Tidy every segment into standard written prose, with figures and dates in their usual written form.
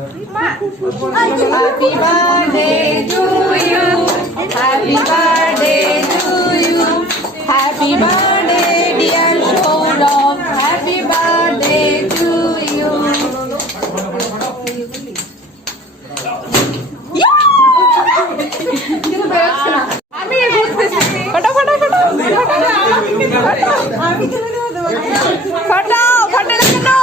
Happy birthday to you. Happy birthday to you. Happy birthday dear Saurabh. Happy birthday to you. আমি photo photo photo আমি খেলে দেবো photo photo লাগানো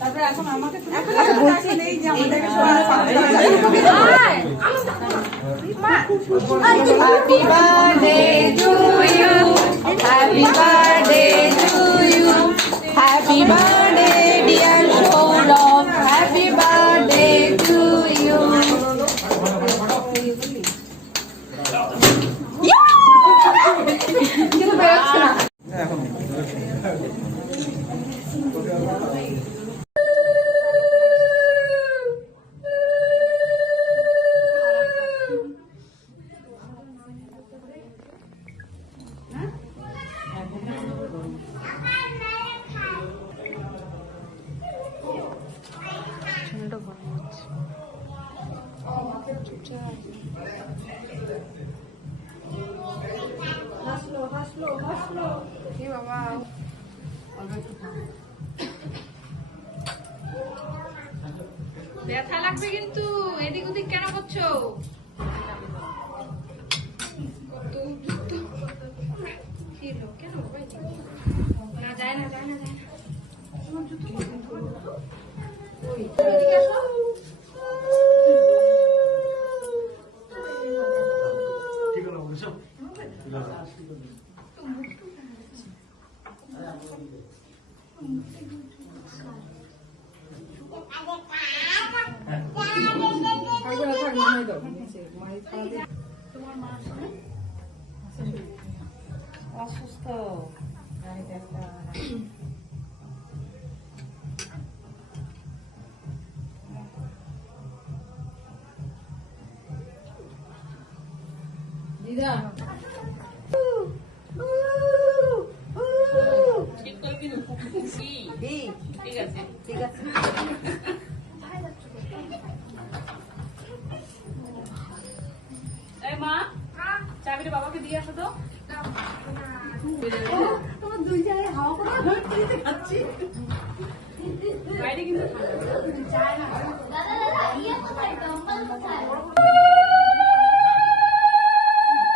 তারপরে এখন আমাকে বলছি নেই যে আমাদেরকে happy birthday to you happy birthday to you happy birthday dear Sourav happy birthday to you কিন্তু বেরোচ্ছে না ব্যথা লাগবে কিন্তু এদিক ওদিক কেন করছো না যায় না যায় না যায় না অসুস্থ দিদা ঠিক করবি না ঠিক আছে ঠিক আছে মা চাবিটা বাবাকে দিয়ে আসো তো তোমার দুই জায়গায় হাওয়া করে খাচ্ছি বাইরে কিন্তু